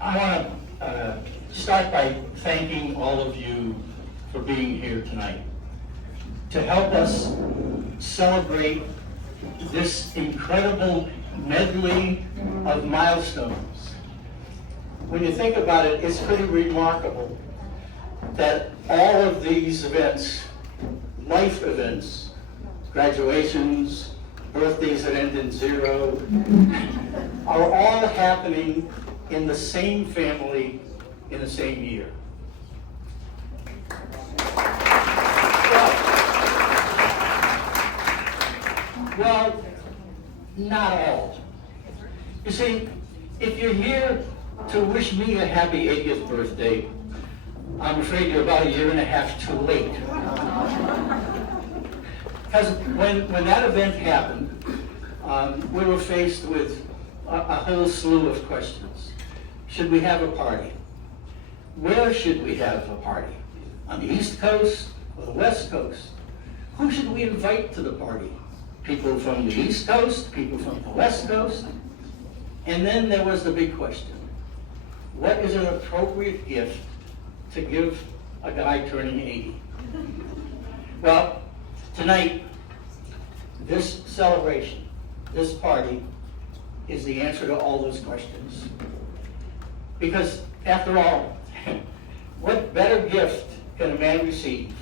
I want to start by thanking all of you for being here tonight to help us celebrate this incredible medley of milestones. When you think about it, it's pretty remarkable that all of these events, life events, graduations, birthdays that end in 0, are all happening in the same family in the same year. Well, not all. You see, if you're here to wish me a happy 80th birthday, I'm afraid you're about 1.5 years too late. Because when that event happened, we were faced with a whole slew of questions. Should we have a party? Where should we have a party? On the East Coast or the West Coast? Who should we invite to the party? People from the East Coast, people from the West Coast? And then there was the big question. What is an appropriate gift to give a guy turning 80? Well, tonight, this celebration, this party, is the answer to all those questions. Because, after all, what better gift can a man receive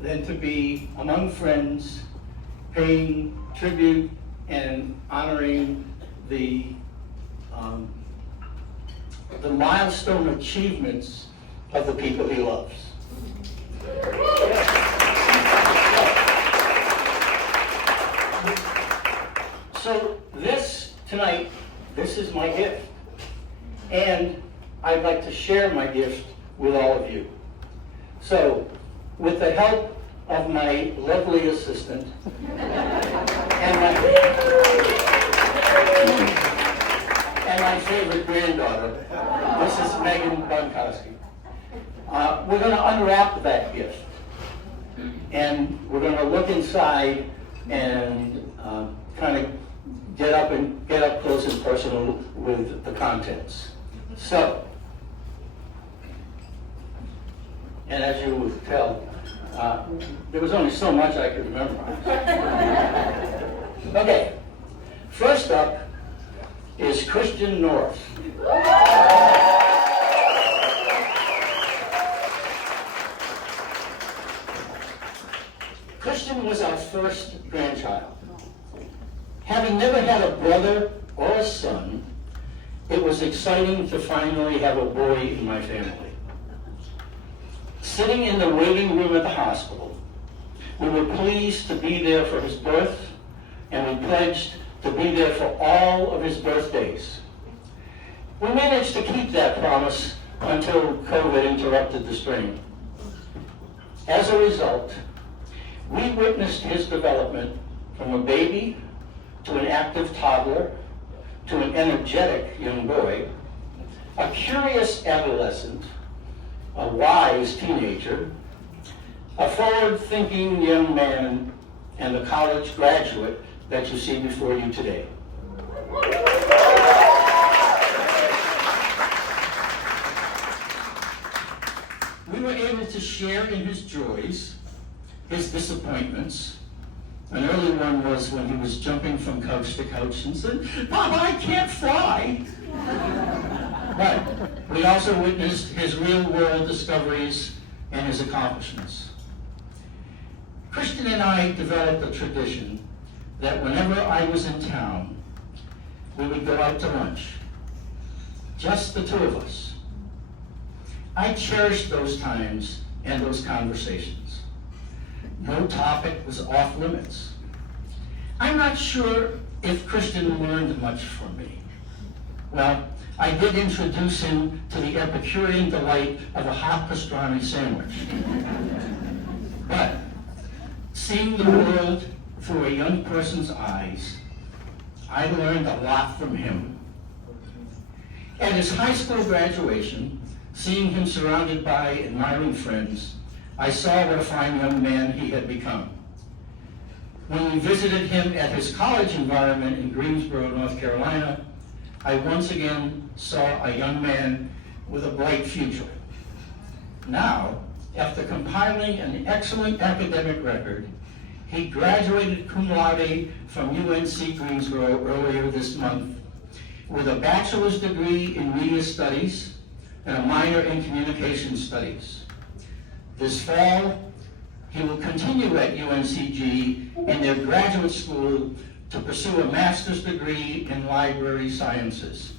than to be among friends, paying tribute and honoring the milestone achievements of the people he loves. So tonight, this is my gift. And I'd like to share my gift with all of you. So, with the help of my lovely assistant and my favorite granddaughter, Mrs. Megan Bunkowski, we're going to unwrap that gift. And we're going to look inside and kind of get up close and personal with the contents. So, and as you will tell, there was only so much I could memorize. Okay, first up is Christian North. Christian was our first grandchild. Having never had a brother or a son, it was exciting to finally have a boy in my family. Sitting in the waiting room at the hospital, we were pleased to be there for his birth, and we pledged to be there for all of his birthdays. We managed to keep that promise until COVID interrupted the strain. As a result, we witnessed his development from a baby to an active toddler, to an energetic young boy, a curious adolescent, a wise teenager, a forward-thinking young man, and the college graduate that you see before you today. We were able to share in his joys, his disappointments. An early one was when he was jumping from couch to couch and said, "Papa, I can't fly." But we also witnessed his real-world discoveries and his accomplishments. Christian and I developed a tradition that whenever I was in town, we would go out to lunch, just the two of us. I cherished those times and those conversations. No topic was off limits. I'm not sure if Christian learned much from me. Well, I did introduce him to the Epicurean delight of a hot pastrami sandwich. But seeing the world through a young person's eyes, I learned a lot from him. At his high school graduation, seeing him surrounded by admiring friends, I saw what a fine young man he had become. When we visited him at his college environment in Greensboro, North Carolina, I once again saw a young man with a bright future. Now, after compiling an excellent academic record, he graduated cum laude from UNC Greensboro earlier this month with a bachelor's degree in media studies and a minor in communication studies. This fall, he will continue at UNCG in their graduate school to pursue a master's degree in library sciences.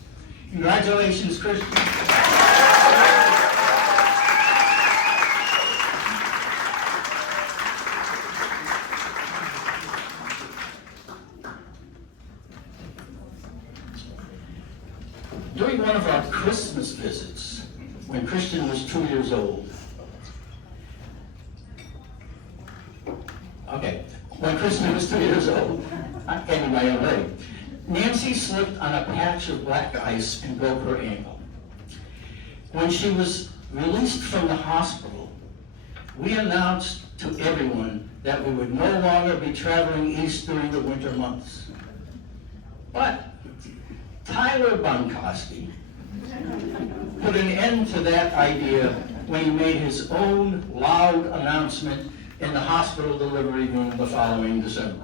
Congratulations, Christian. During one of our Christmas visits, when Christian was 2 years old, when Christian was 2 years old, I'm getting my own leg, Nancy slipped on a patch of black ice and broke her ankle. When she was released from the hospital, we announced to everyone that we would no longer be traveling east during the winter months. But Tyler Bunkowski put an end to that idea when he made his own loud announcement in the hospital delivery room the following December.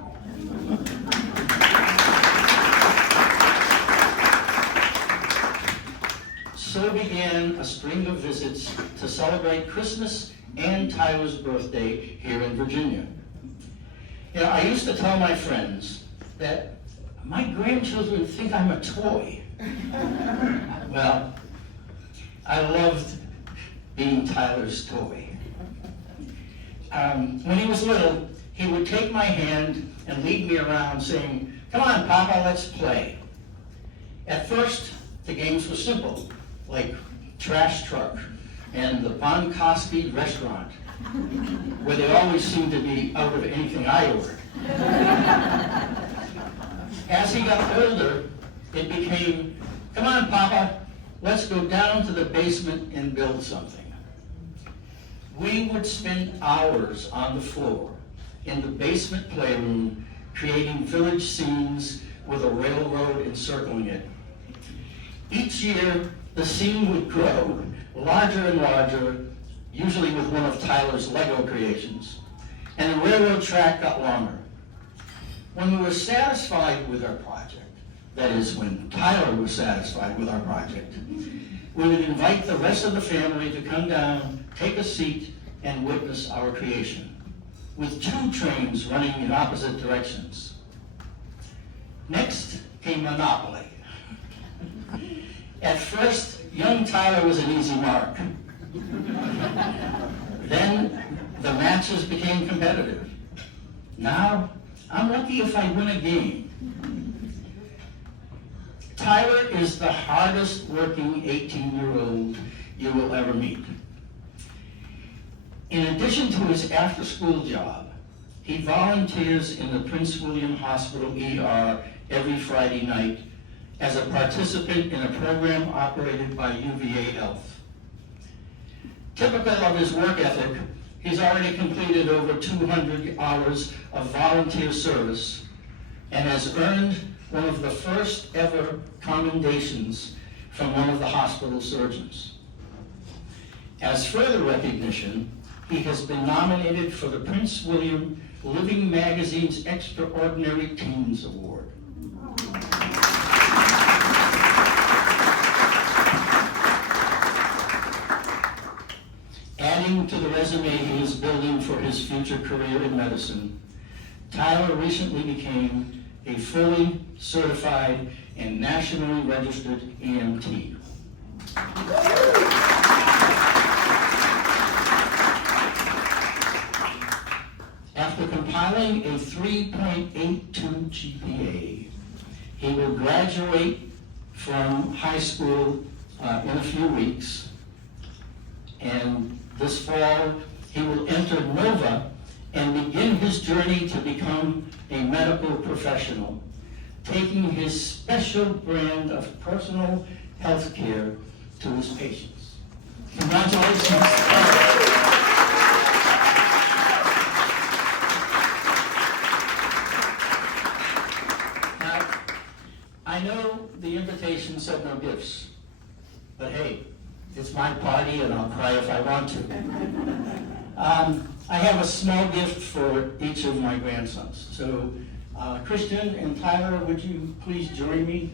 So began a string of visits to celebrate Christmas and Tyler's birthday here in Virginia. You know, I used to tell my friends that my grandchildren think I'm a toy. Well, I loved being Tyler's toy. When he was little, he would take my hand and lead me around saying, "Come on, Papa, let's play." At first, the games were simple, like Trash Truck and the Bunkowski Restaurant, where they always seemed to be out of anything I ordered. As he got older, it became, "Come on, Papa, let's go down to the basement and build something." We would spend hours on the floor in the basement playroom creating village scenes with a railroad encircling it. Each year, the scene would grow larger and larger, usually with one of Tyler's Lego creations, and the railroad track got longer. When we were satisfied with our project, that is, when Tyler was satisfied with our project, we would invite the rest of the family to come down, take a seat, and witness our creation, with two trains running in opposite directions. Next came Monopoly. At first, young Tyler was an easy mark. Then the matches became competitive. Now, I'm lucky if I win a game. Tyler is the hardest working 18-year-old you will ever meet. In addition to his after-school job, he volunteers in the Prince William Hospital ER every Friday night as a participant in a program operated by UVA Health. Typical of his work ethic, he's already completed over 200 hours of volunteer service and has earned one of the first ever commendations from one of the hospital surgeons. As further recognition, he has been nominated for the Prince William Living Magazine's Extraordinary Teens Award. Adding to the resume he is building for his future career in medicine, Tyler recently became a fully certified and nationally registered EMT. After compiling a 3.82 GPA, he will graduate from high school in a few weeks, and this fall he will enter NOVA and begin his journey to become a medical professional, taking his special brand of personal health care to his patients. Congratulations. I know the invitation Christian said no gifts. But hey, it's my party and I'll cry if I want to. I have a small gift for each of my grandsons. So Christian and Tyler, would you please join me?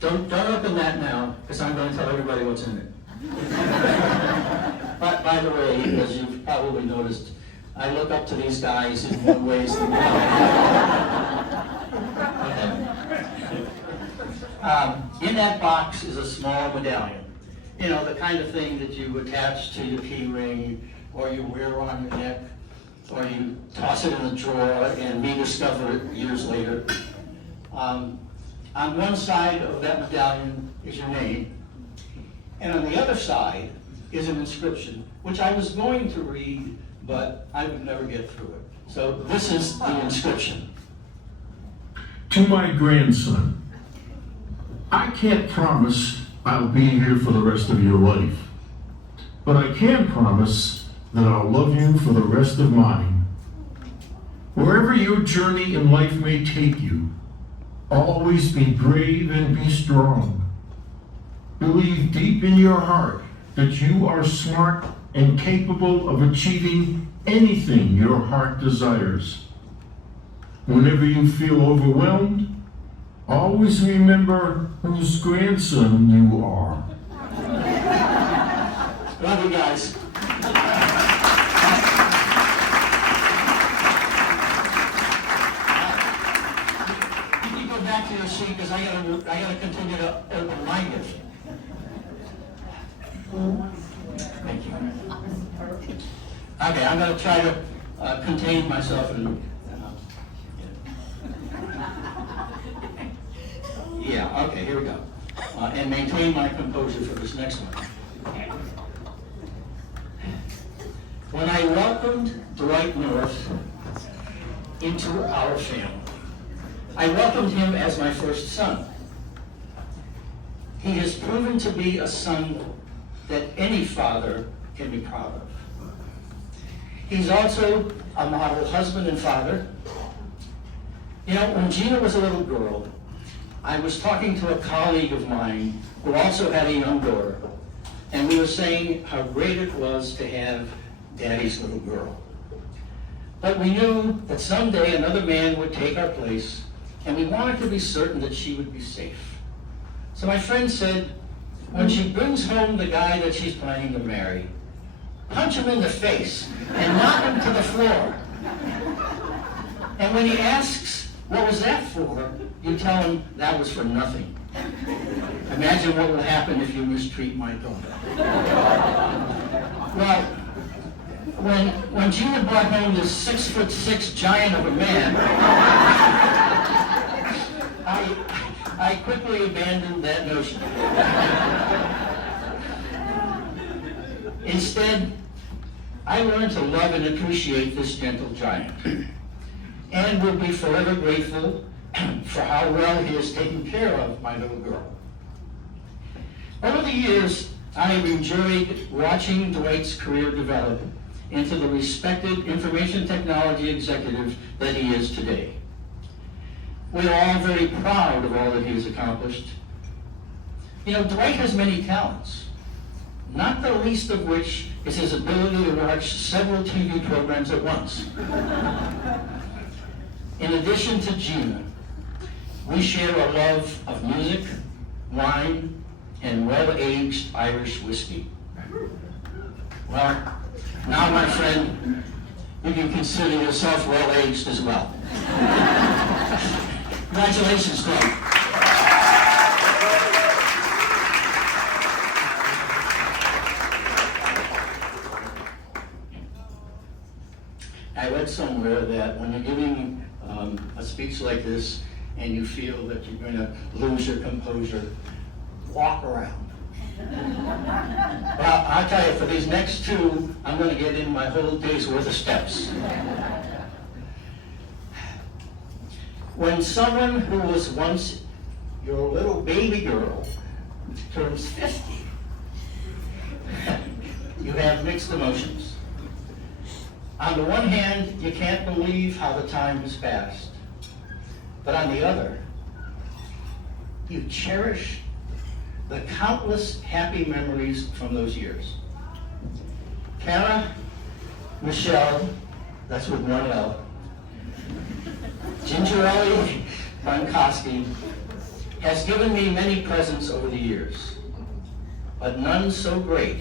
Don't open that now, because I'm going to tell everybody what's in it. But by the way, as you've probably noticed, I look up to these guys in more ways than one. In that box is a small medallion. You know, the kind of thing that you attach to your key ring, or you wear on your neck, or you toss it in a drawer and rediscover it years later. On one side of that medallion is your name, and on the other side is an inscription, which I was going to read, but I would never get through it. So this is the inscription. To my grandson, I can't promise I'll be here for the rest of your life, but I can promise that I'll love you for the rest of mine. Wherever your journey in life may take you, always be brave and be strong. Believe deep in your heart that you are smart and capable of achieving anything your heart desires. Whenever you feel overwhelmed, always remember whose grandson you are. Love you guys. Back to your seat, because I gotta continue to open my gift. Thank you. Okay, I'm gonna try to contain myself and yeah. Okay, here we go. And maintain my composure for this next one. When I welcomed Dwight North into our family, I welcomed him as my first son. He has proven to be a son that any father can be proud of. He's also a model husband and father. You know, when Gina was a little girl, I was talking to a colleague of mine who also had a young daughter, and we were saying how great it was to have Daddy's little girl. But we knew that someday another man would take our place, and we wanted to be certain that she would be safe. So my friend said, when she brings home the guy that she's planning to marry, punch him in the face and knock him to the floor. And when he asks, what was that for? You tell him that was for nothing. Imagine what will happen if you mistreat my daughter. Well, when Gina brought home this 6'6" giant of a man, I quickly abandoned that notion. Instead, I learned to love and appreciate this gentle giant, and will be forever grateful for how well he has taken care of my little girl. Over the years, I have enjoyed watching Dwight's career develop into the respected information technology executive that he is today. We are all very proud of all that he has accomplished. You know, Dwight has many talents, not the least of which is his ability to watch several TV programs at once. In addition to Gina, we share a love of music, wine, and well-aged Irish whiskey. Well, now, my friend, you can consider yourself well-aged as well. Congratulations, Dwight. I read somewhere that when you're giving a speech like this and you feel that you're going to lose your composure, walk around. Well, I'll tell you, for these next two, I'm going to get in my whole day's worth of steps. When someone who was once your little baby girl turns 50. You have mixed emotions. On the one hand, you can't believe how the time has passed. But on the other, you cherish the countless happy memories from those years. Kara Michelle, that's with one L, Gingerelli Bonkowski, has given me many presents over the years, but none so great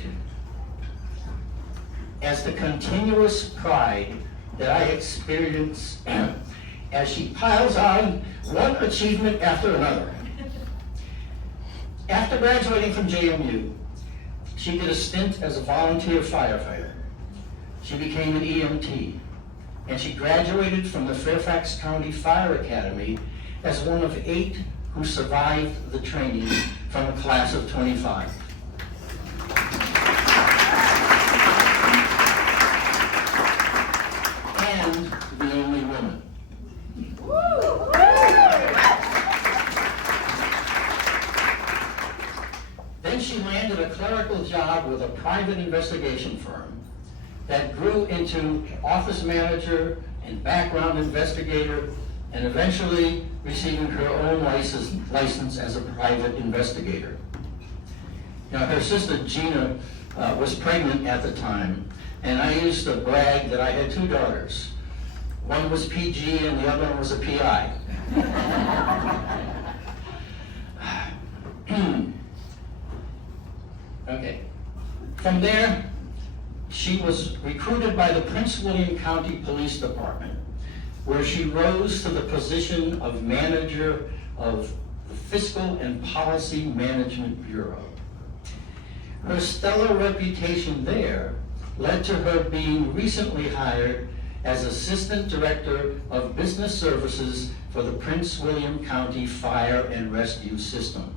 as the continuous pride that I experience as she piles on one achievement after another. After graduating from JMU, she did a stint as a volunteer firefighter. She became an EMT, and she graduated from the Fairfax County Fire Academy as one of 8 who survived the training from a class of 25. And the only woman. Then she landed a clerical job with a private investigation firm that grew into office manager and background investigator, and eventually receiving her own license as a private investigator. Now, her sister Gina was pregnant at the time, and I used to brag that I had 2 daughters. One was PG and the other one was a PI. Okay. From there, she was recruited by the Prince William County Police Department, where she rose to the position of manager of the Fiscal and Policy Management Bureau. Her stellar reputation there led to her being recently hired as Assistant Director of Business Services for the Prince William County Fire and Rescue System.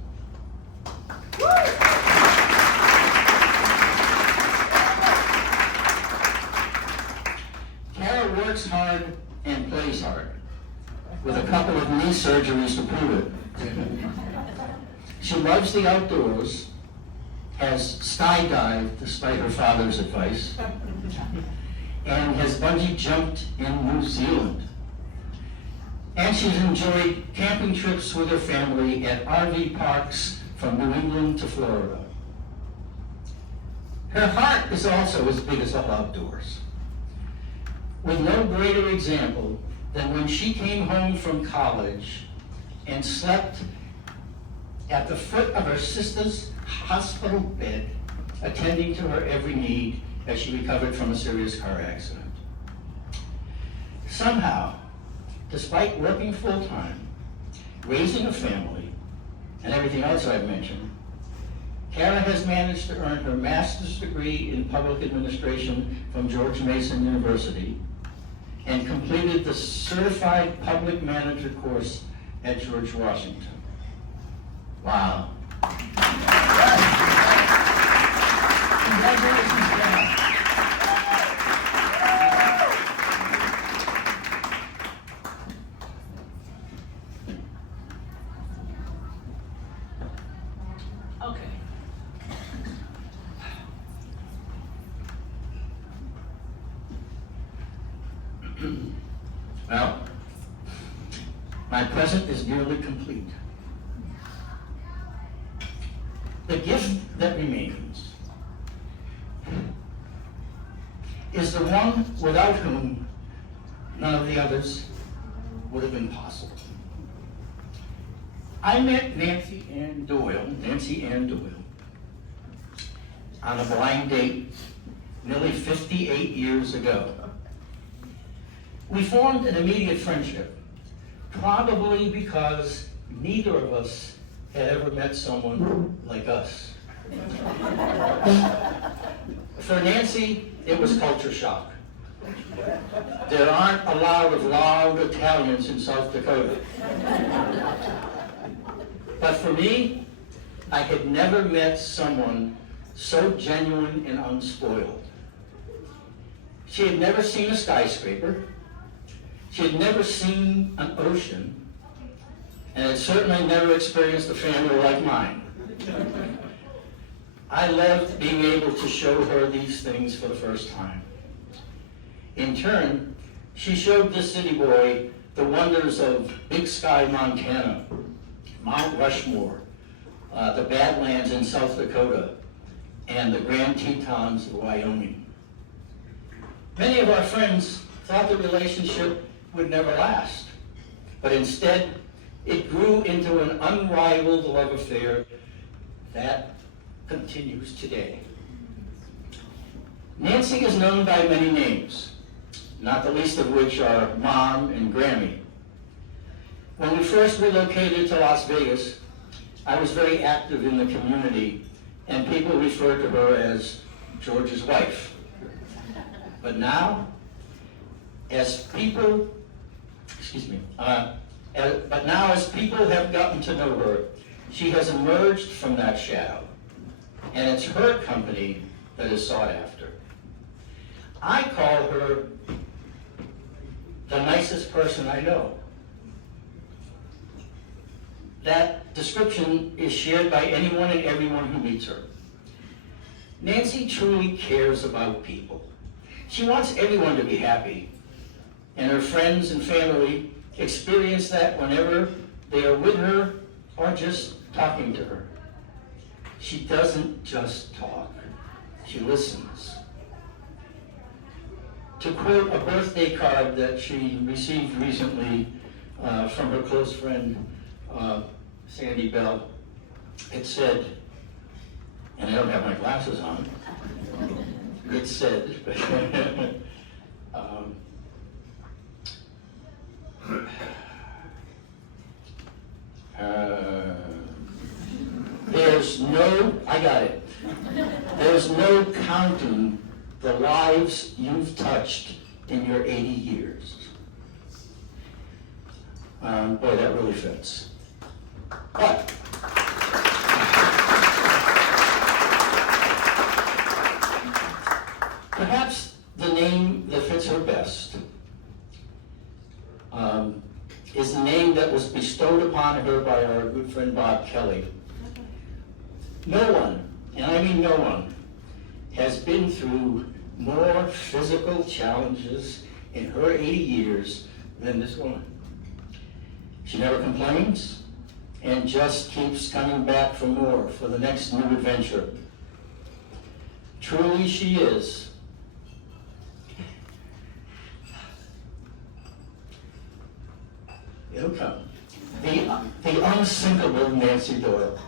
Kara works hard and plays hard, with a couple of knee surgeries to prove it. She loves the outdoors, has skydived despite her father's advice, and has bungee jumped in New Zealand. And she's enjoyed camping trips with her family at RV parks from New England to Florida. Her heart is also as big as the outdoors, with no greater example than when she came home from college and slept at the foot of her sister's hospital bed, attending to her every need as she recovered from a serious car accident. Somehow, despite working full-time, raising a family, and everything else I've mentioned, Kara has managed to earn her master's degree in public administration from George Mason University and completed the Certified Public Manager course at George Washington. Wow. Congratulations, Kara. Okay. Well, my present is nearly complete. The gift that remains is the one without whom none of the others would have been possible. I met Nancy Ann Doyle, on a blind date nearly 58 years ago. We formed an immediate friendship, probably because neither of us had ever met someone like us. For Nancy, it was culture shock. There aren't a lot of loud Italians in South Dakota. But for me, I had never met someone so genuine and unspoiled. She had never seen a skyscraper. She had never seen an ocean, and had certainly never experienced a family like mine. I loved being able to show her these things for the first time. In turn, she showed this city boy the wonders of Big Sky, Montana, Mount Rushmore, the Badlands in South Dakota, and the Grand Tetons of Wyoming. Many of our friends thought the relationship would never last, but instead it grew into an unrivaled love affair that continues today. Nancy is known by many names, not the least of which are Mom and Grammy. When we first relocated to Las Vegas, I was very active in the community, and people referred to her as George's wife. But now, as people have gotten to know her, she has emerged from that shadow, and it's her company that is sought after. I call her the nicest person I know. That description is shared by anyone and everyone who meets her. Nancy truly cares about people. She wants everyone to be happy, and her friends and family experience that whenever they are with her or just talking to her. She doesn't just talk, she listens. To quote a birthday card that she received recently from her close friend, Sandy Bell, it said, and I don't have my glasses on, it said, there's no counting the lives you've touched in your 80 years. Boy, that really fits. But perhaps the name that fits her best is the name that was bestowed upon her by our good friend Bob Kelly. No one, and I mean no one, has been through more physical challenges in her 80 years than this woman. She never complains and just keeps coming back for more, for the next new adventure. Truly she is it'll come. The unsinkable Nancy Doyle.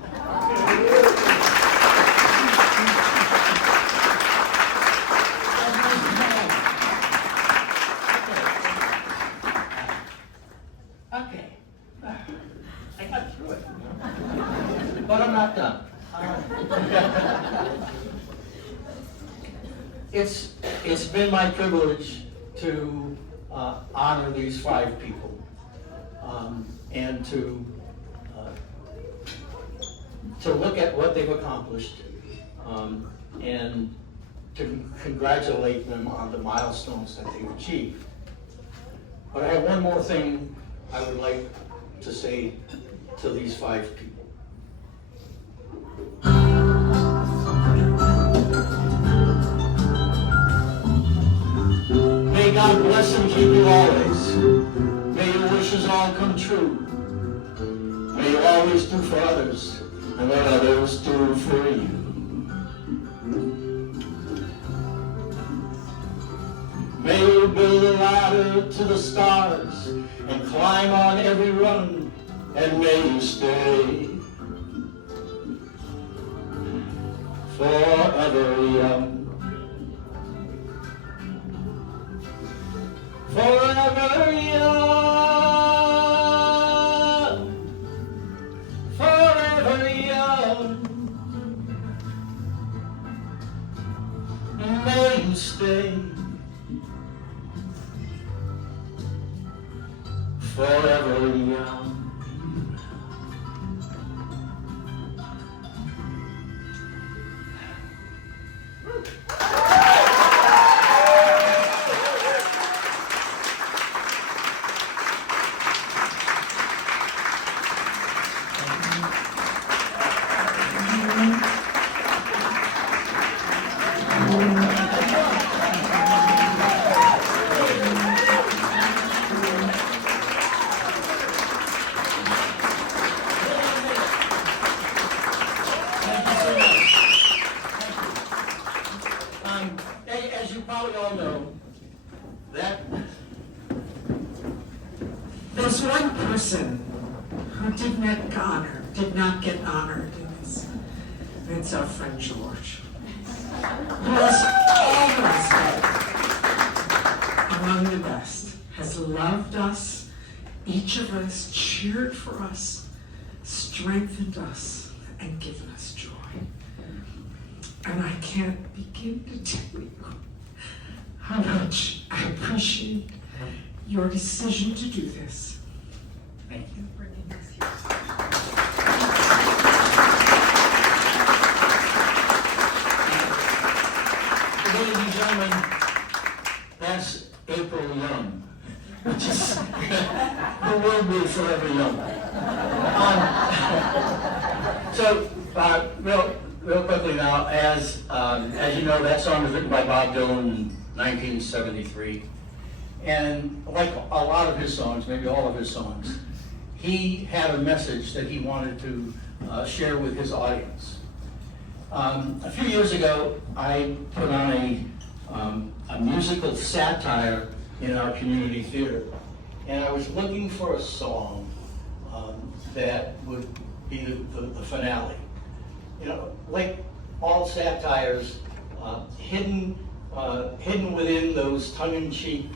Okay. I got through it. But I'm not done. It's been my privilege to honor these 5 people. And to look at what they've accomplished, and to congratulate them on the milestones that they've achieved. But I have one more thing I would like to say to these 5 people. May God bless and keep you always. May your wishes all come true. May you always do for others and let others do for you. May you build a ladder to the stars and climb on every rung, and may you stay forever young. Forever young. Forever young. May you stay forever young. Thank you so much. Thank you. As you probably all know, that There's one person who did not get honored in this. It's our friend George, who has always been among the best, has loved us, each of us, cheered for us, strengthened us, and given us joy. And I can't begin to tell you how much I appreciate your decision to do this. Thank you. Ladies and gentlemen, that's April Young, which is who will be forever young. Real quickly now, as you know, that song was written by Bob Dylan in 1973. And like a lot of his songs, maybe all of his songs, he had a message that he wanted to share with his audience. A few years ago, I put on a musical satire in our community theater, and I was looking for a song that would be the finale. You know, like all satires, hidden within those tongue-in-cheek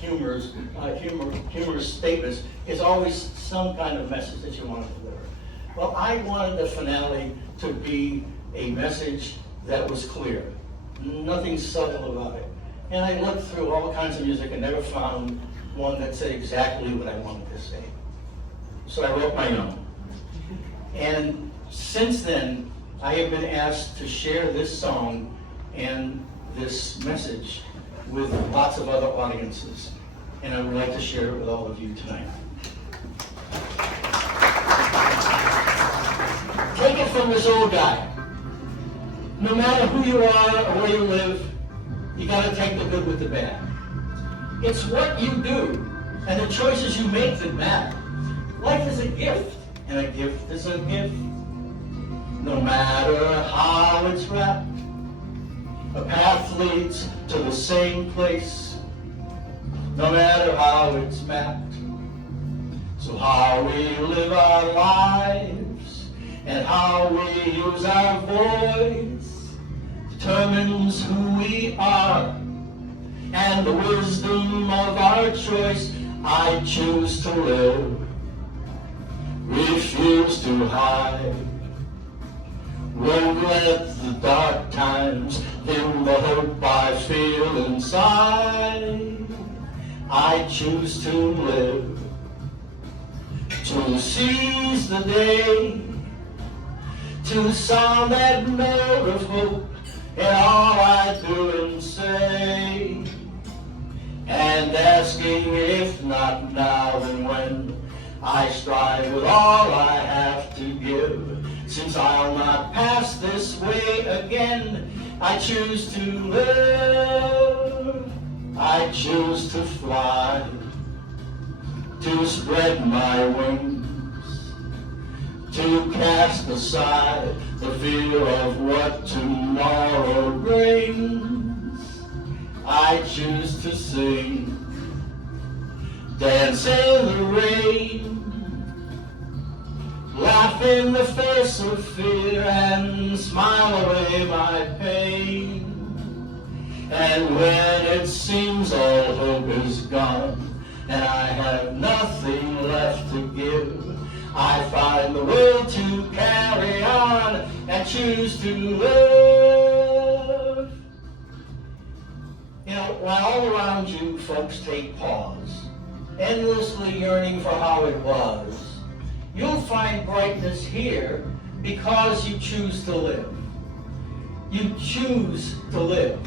humorous statements is always some kind of message that you want to deliver. Well, I wanted the finale to be a message that was clear, nothing subtle about it. And I looked through all kinds of music and never found one that said exactly what I wanted to say. So I wrote my own. And since then, I have been asked to share this song and this message with lots of other audiences. And I would like to share it with all of you tonight. Take it from this old guy. No matter who you are or where you live, you gotta take the good with the bad. It's what you do and the choices you make that matter. Life is a gift, and a gift is a gift. No matter how it's wrapped, a path leads to the same place, no matter how it's mapped. So how we live our lives and how we use our voice determines who we are and the wisdom of our choice. I choose to live, refuse to hide. Won't let the dark times dim the hope I feel inside. I choose to live, to seize the day, to sound that note of hope in all I do and say, and asking if not now then when, I strive with all I have to give. Since I'll not pass this way again, I choose to live, I choose to fly, to spread my wings, to cast aside the fear of what tomorrow brings. I choose to sing, dance in the rain, laugh in the face of fear and smile away my pain. And when it seems all hope is gone and I have nothing left to give, I find the will to carry on and choose to live. You know, while all around you folks take pause, endlessly yearning for how it was, you'll find brightness here because you choose to live. You choose to live.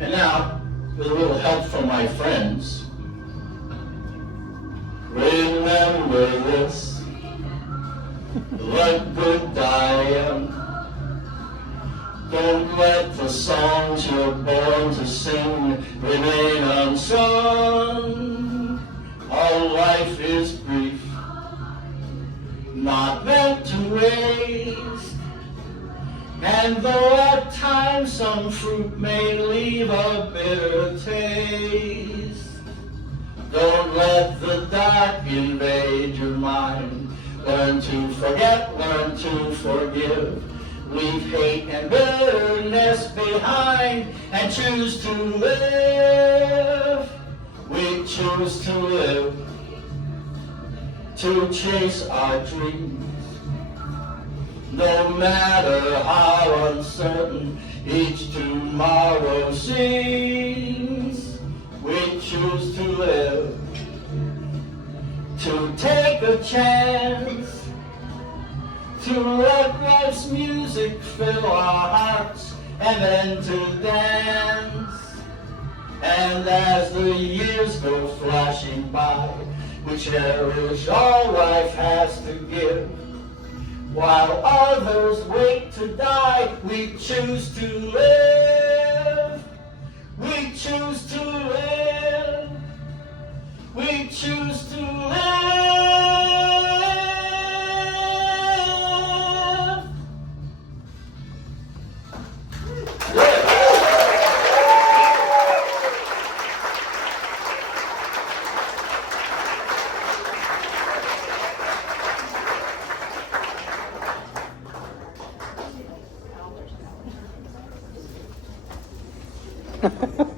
And now, with a little help from my friends, remember this, what good I am, Don't let the songs you're born to sing remain unsung. All life is brief, not meant to waste. And though at times some fruit may leave a bitter taste, don't let the dark invade your mind. Learn to forget, learn to forgive. Leave hate and bitterness behind and choose to live. We choose to live, to chase our dreams. No matter how uncertain each tomorrow seems, we choose to live, to take a chance, to let life's music fill our hearts and then to dance. And as the years go flashing by, we cherish all life has to give. While others wait to die, we choose to live. We choose to live. We choose to live. Ha ha ha.